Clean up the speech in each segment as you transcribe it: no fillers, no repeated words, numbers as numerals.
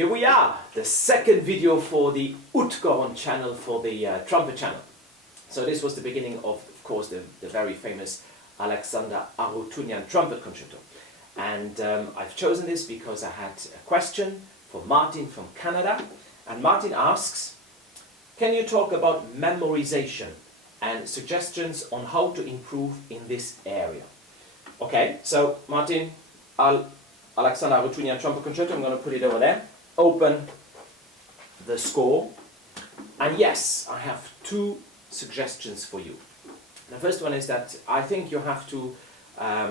Here we are, the second video for the Utgorn channel, for the Trumpet channel. So this was the beginning of course, the very famous Alexander Arutunian Trumpet Concerto. And I've chosen this because I had a question for Martin from Canada. And Martin asks, can you talk about memorization and suggestions on how to improve in this area? Okay, so Martin, Alexander Arutunian Trumpet Concerto, I'm going to put it over there. Open the score, and yes, I have two suggestions for you. The first one is that I think you have to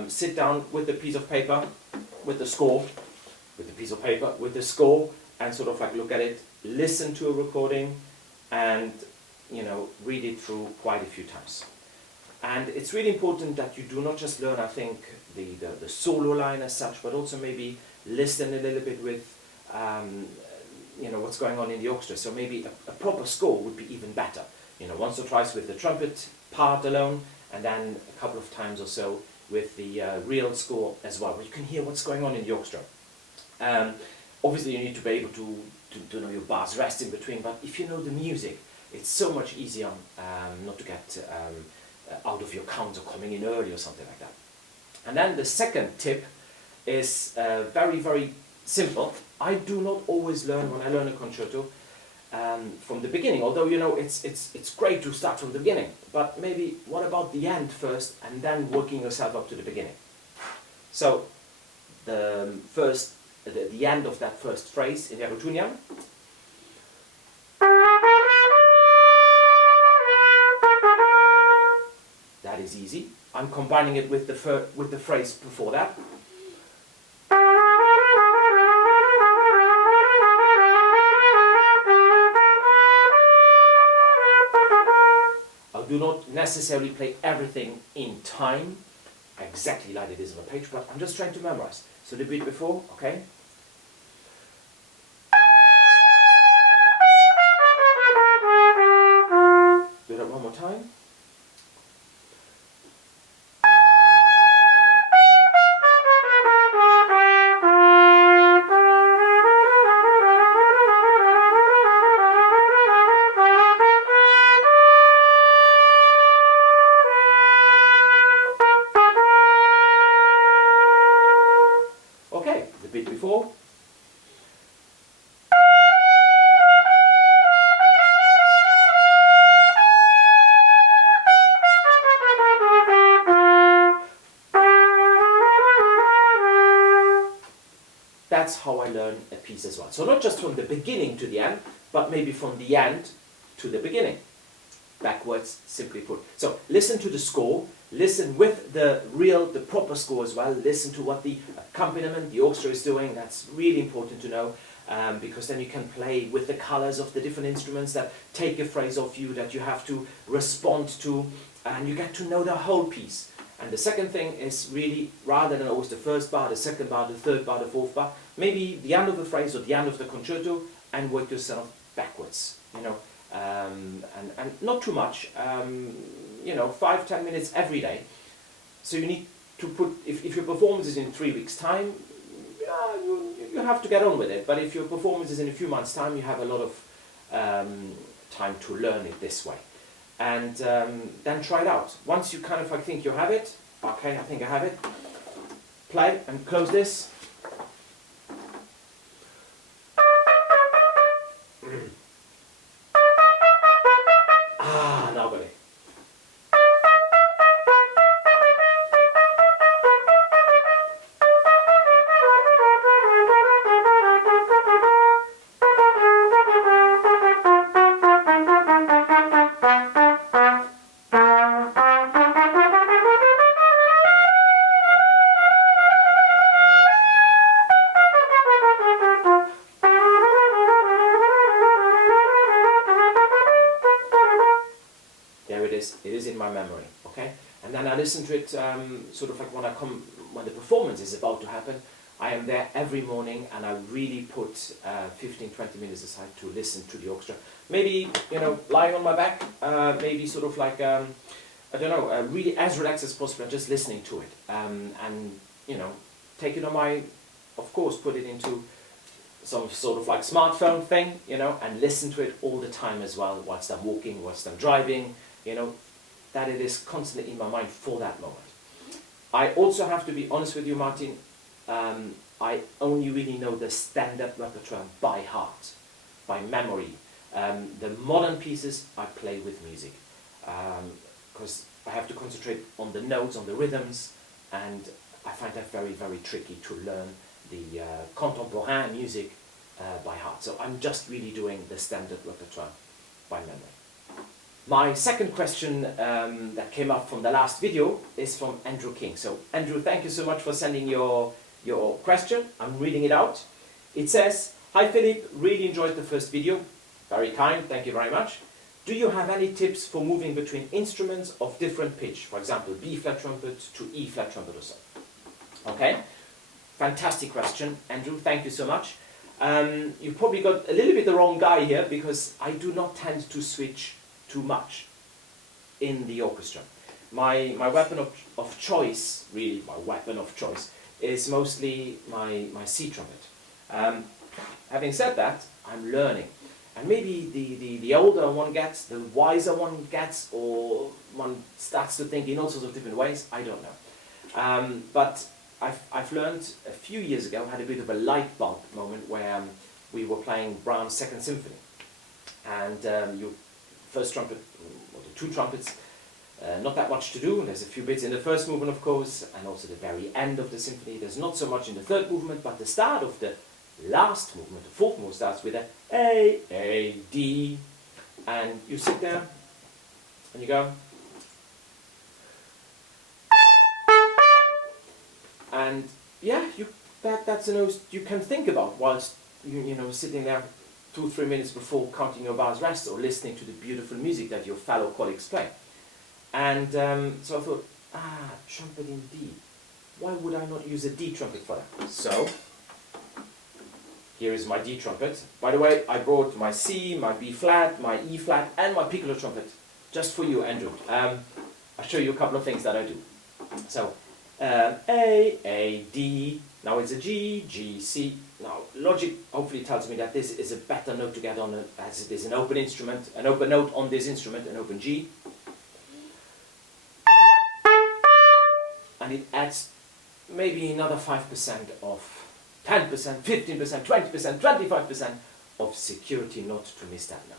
sit down with a piece of paper, with the score, with a piece of paper, with the score, and sort of like look at it, listen to a recording, and read it through quite a few times. And it's really important that you do not just learn, I think, the solo line as such, but also maybe listen a little bit with what's going on in the orchestra. So maybe a proper score would be even better. Once or twice with the trumpet part alone, and then a couple of times or so with the real score as well, where you can hear what's going on in the orchestra. Obviously, you need to be able to know your bars rest in between, but if you know the music, it's so much easier not to get out of your count or coming in early or something like that. And then the second tip is very, very simple. I do not always learn, when I learn a concerto, from the beginning, although it's great to start from the beginning, but maybe what about the end first and then working yourself up to the beginning? So the end of that first phrase in the Arutunian, that is easy. I'm combining it with the phrase before that. I do not necessarily play everything in time, exactly like it is on the page, but I'm just trying to memorize. So the beat before, okay? Do that one more time. Okay, the beat before. That's how I learn a piece as well. So not just from the beginning to the end, but maybe from the end to the beginning. Backwards, simply put. So listen to the score, listen with the proper score as well, listen to what the accompaniment, the orchestra is doing. That's really important to know, because then you can play with the colors of the different instruments that take a phrase off you that you have to respond to, and you get to know the whole piece. And the second thing is really, rather than always the first bar, the second bar, the third bar, the fourth bar, maybe the end of the phrase or the end of the concerto, and work yourself backwards, and not too much, 5-10 minutes every day. So you need to put, if your performance is in 3 weeks' time, you have to get on with it. But if your performance is in a few months' time, you have a lot of time to learn it this way. And then try it out. Once you kind of think you have it, okay, I think I have it, play and close this. Now got it. It is in my memory, okay? And then I listen to it sort of like when the performance is about to happen. I am there every morning, and I really put 15-20 minutes aside to listen to the orchestra. Maybe, lying on my back, maybe sort of like, really as relaxed as possible, just listening to it. And take it on my, of course, put it into some sort of like smartphone thing, you know, and listen to it all the time as well, whilst I'm walking, whilst I'm driving, you know, that it is constantly in my mind for that moment. I also have to be honest with you, Martin, I only really know the standard repertoire by heart, by memory. The modern pieces I play with music, because I have to concentrate on the notes, on the rhythms, and I find that very, very tricky to learn the contemporain music by heart. So I'm just really doing the standard repertoire by memory. My second question that came up from the last video is from Andrew King. So Andrew, thank you so much for sending your question. I'm reading it out. It says, "Hi Philip, really enjoyed the first video." Very kind, thank you very much. "Do you have any tips for moving between instruments of different pitch? For example, B flat trumpet to E flat trumpet or so." Okay, fantastic question, Andrew, thank you so much. You've probably got a little bit the wrong guy here, because I do not tend to switch too much in the orchestra. My weapon of choice, really my weapon of choice, is mostly my C trumpet. Having said that, I'm learning. And maybe the older one gets, the wiser one gets, or one starts to think in all sorts of different ways, I don't know. But I've learned a few years ago, I had a bit of a light bulb moment where we were playing Brahms' Second Symphony. And your first trumpet, or the two trumpets, not that much to do. There's a few bits in the first movement, of course, and also the very end of the symphony. There's not so much in the third movement, but the start of the last movement, the fourth movement, starts with A, D, and you sit there, and you go, and yeah, that's a note you can think about whilst you know sitting there 2-3 minutes before counting your bar's rest or listening to the beautiful music that your fellow colleagues play. And so I thought, trumpet in D. Why would I not use a D trumpet for that? So here is my D trumpet. By the way, I brought my C, my B flat, my E flat, and my piccolo trumpet just for you, Andrew. I'll show you a couple of things that I do. So A, D. Now it's a G, G, C. Now logic hopefully tells me that this is a better note to get on as it is an open instrument, an open note on this instrument, an open G. And it adds maybe another 5% of 10%, 15%, 20%, 25% of security not to miss that note.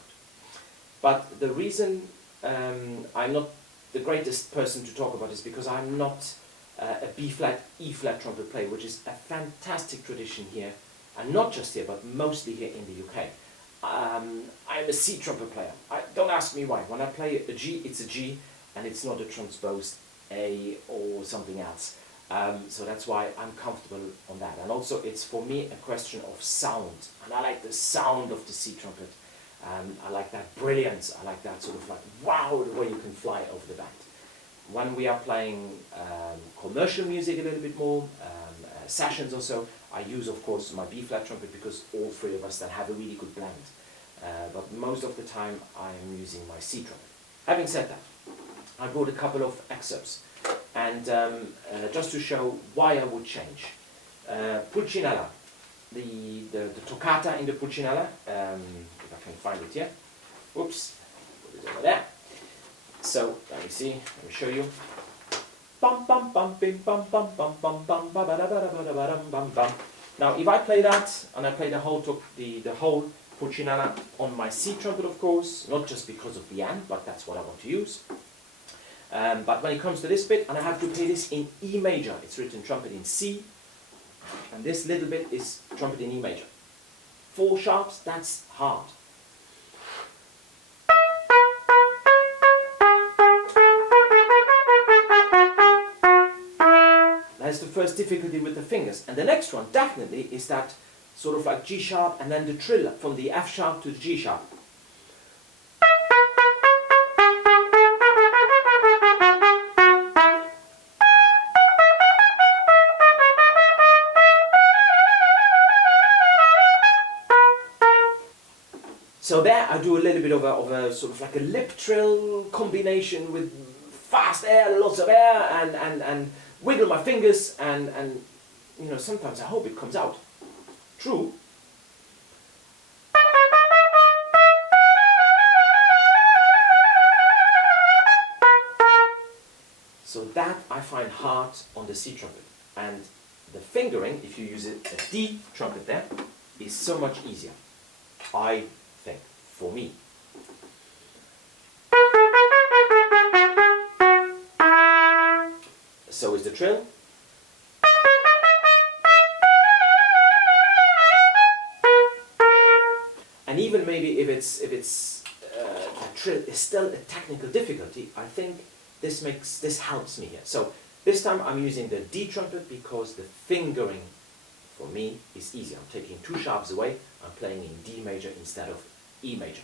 But the reason I'm not the greatest person to talk about is because I'm not a B flat, E flat trumpet player, which is a fantastic tradition here, and not just here, but mostly here in the UK. I'm a C trumpet player. Don't ask me why. When I play a G, it's a G, and it's not a transposed A or something else. So that's why I'm comfortable on that. And also it's for me a question of sound. And I like the sound of the C trumpet. I like that brilliance. I like that sort of like, wow, the way you can fly over the band. When we are playing commercial music a little bit more, sessions or so, I use of course my B flat trumpet because all three of us then have a really good blend. But most of the time I'm using my C trumpet. Having said that, I brought a couple of excerpts. And just to show why I would change. Pulcinella, the toccata in the Pulcinella, if I can find it here. Oops, put it over there. So, let me see, let me show you. Bum bum bum bim bum bum bum bum bum ba ba da ba da ba da ba dum bum bum. Now, if I play that, and I play the whole Pulcinella on my C trumpet, of course, not just because of the end, but that's what I want to use. But when it comes to this bit, and I have to play this in E major, it's written trumpet in C, and this little bit is trumpet in E major. 4 sharps, that's hard. That's the first difficulty with the fingers. And the next one, definitely, is that sort of like G sharp and then the trill from the F sharp to the G sharp. So there I do a little bit of a sort of like a lip trill combination with fast air, lots of air, and wiggle my fingers, and you know, sometimes I hope it comes out. True, find hard on the C trumpet. And the fingering, if you use a D trumpet there, is so much easier, I think, for me. So is the trill. And even maybe if the trill is still a technical difficulty, I think this helps me here. So this time I'm using the D trumpet because the fingering for me is easy. I'm taking two sharps away, I'm playing in D major instead of E major.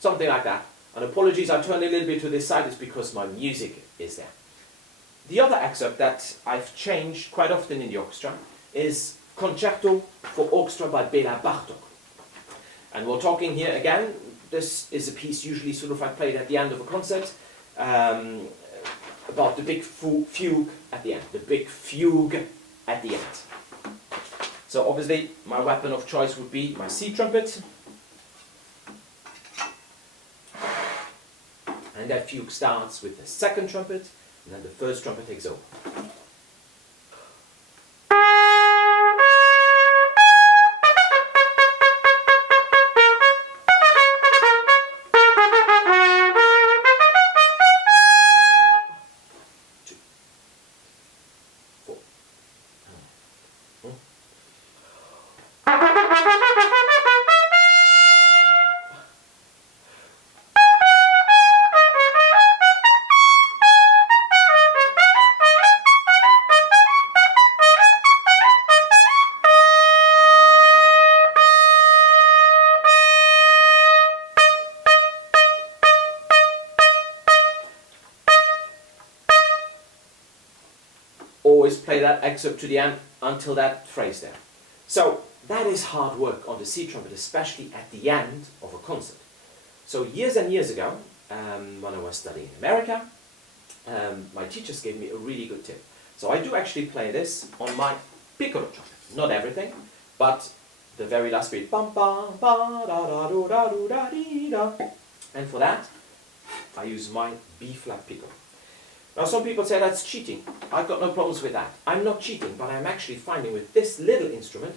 Something like that. And apologies, I turned a little bit to this side, it's because my music is there. The other excerpt that I've changed quite often in the orchestra is Concerto for Orchestra by Bela Bartok. And we're talking here again, this is a piece usually sort of played at the end of a concert, about the big fugue at the end. The big fugue at the end. So obviously my weapon of choice would be my C trumpet. And that fugue starts with the second trumpet, and then the first trumpet takes over. Two, four. Always play that excerpt to the end until that phrase there. So that is hard work on the C trumpet, especially at the end of a concert. So years and years ago, when I was studying in America, my teachers gave me a really good tip. So I do actually play this on my piccolo trumpet. Not everything, but the very last beat. Bum, bum, ba, da, da, do, da, do, da, dee, da. And for that, I use my B flat piccolo. Now some people say that's cheating. I've got no problems with that. I'm not cheating, but I'm actually finding with this little instrument,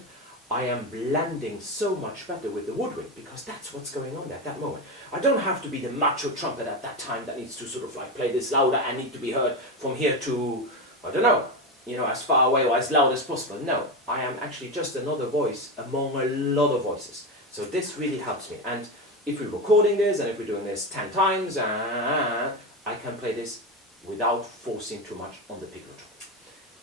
I am blending so much better with the woodwind, because that's what's going on at that moment. I don't have to be the macho trumpet at that time that needs to sort of like play this louder and need to be heard from here to, I don't know, as far away or as loud as possible. No, I am actually just another voice among a lot of voices. So this really helps me. And if we're recording this and if we're doing this 10 times, I can play this without forcing too much on the piccolo trumpet.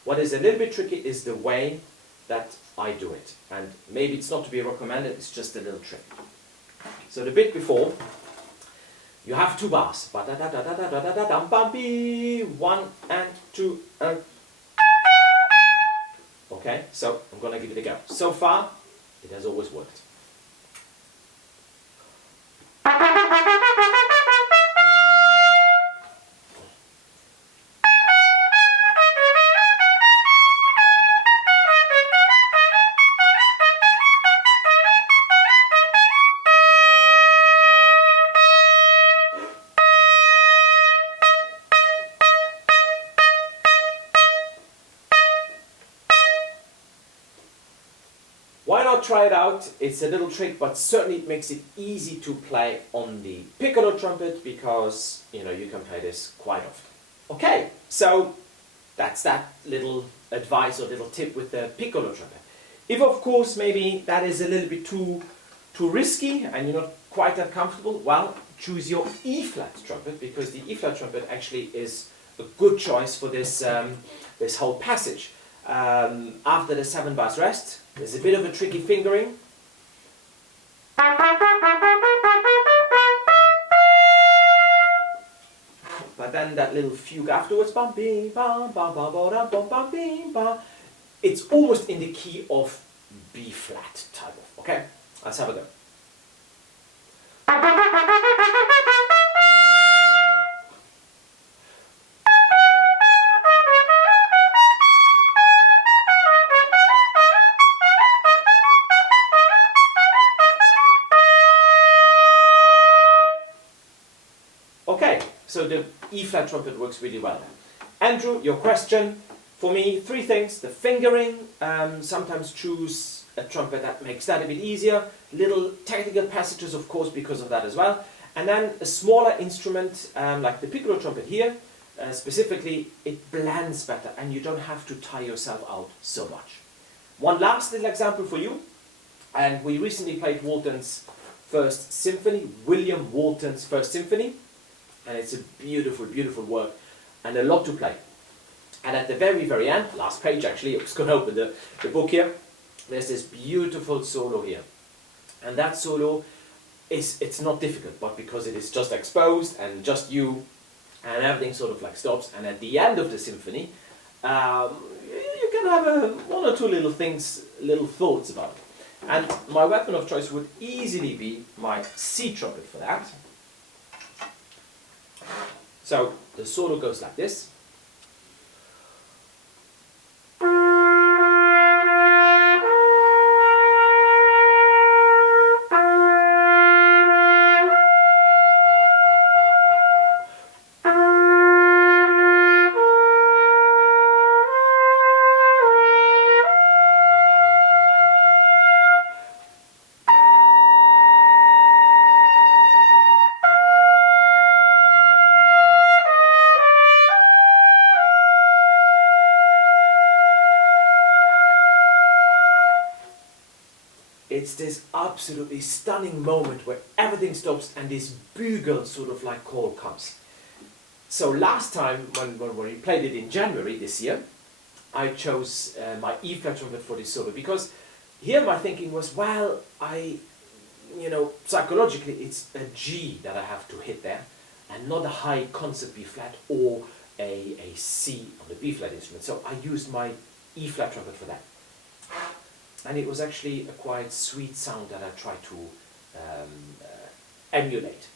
What is a little bit tricky is the way that I do it. And maybe it's not to be recommended, it's just a little trick. So the bit before, you have two bars. One and two and... Okay, so I'm going to give it a go. So far, it has always worked. Why not try it out? It's a little trick, but certainly it makes it easy to play on the piccolo trumpet because, you can play this quite often. Okay, so that's that little advice or little tip with the piccolo trumpet. If, of course, maybe that is a little bit too risky and you're not quite that comfortable, well, choose your E-flat trumpet, because the E-flat trumpet actually is a good choice for this, this whole passage. After the 7 bars rest, there's a bit of a tricky fingering. But then that little fugue afterwards, bum, bing, bum, bum, bum, bum, bum, bum, bing, bum. It's almost in the key of B flat type of, okay? Let's have a go. So the E-flat trumpet works really well. Andrew, your question, for me, 3 things. The fingering, sometimes choose a trumpet that makes that a bit easier. Little technical passages, of course, because of that as well. And then a smaller instrument, like the piccolo trumpet here, specifically, it blends better and you don't have to tire yourself out so much. One last little example for you, and we recently played Walton's First Symphony, William Walton's First Symphony, and it's a beautiful, beautiful work and a lot to play. And at the very, very end, last page actually, I'm just going to open the book here, there's this beautiful solo here. And that solo, it's not difficult, but because it is just exposed and just you, and everything sort of like stops, and at the end of the symphony, you can have 1 or 2 little things, little thoughts about it. And my weapon of choice would easily be my C trumpet for that. So the solo goes like this. It's this absolutely stunning moment where everything stops and this bugle sort of like call comes. So last time when we played it in January this year, I chose my E-flat trumpet for this solo because here my thinking was, well, psychologically it's a G that I have to hit there and not a high concert B-flat or a C on the B-flat instrument. So I used my E-flat trumpet for that. And it was actually a quite sweet sound that I tried to emulate.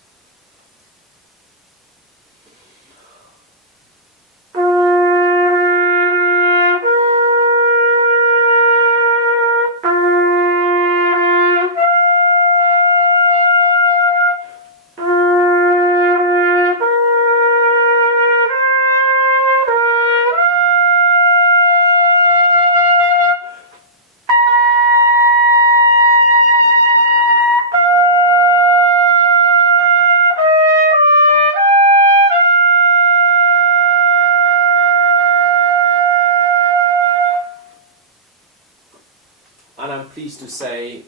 And I'm pleased to say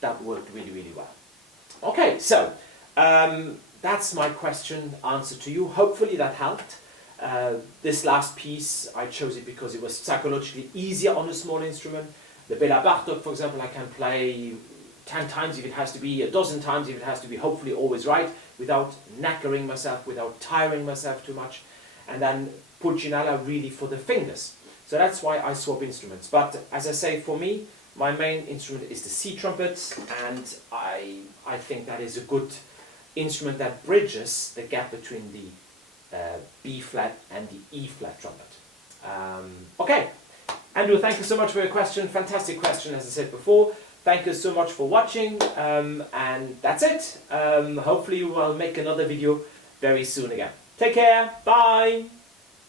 that worked really, really well. Okay, so that's my question answer to you. Hopefully that helped. This last piece, I chose it because it was psychologically easier on a small instrument. The Bela Bartok, for example, I can play 10 times if it has to be, a dozen times if it has to be, hopefully always right, without knackering myself, without tiring myself too much. And then Pulcinella really for the fingers. So that's why I swap instruments. But as I say, for me, my main instrument is the C trumpet, and I think that is a good instrument that bridges the gap between the B flat and the E flat trumpet. Okay, Andrew, thank you so much for your question. Fantastic question, as I said before. Thank you so much for watching, and that's it. Hopefully we will make another video very soon again. Take care, bye!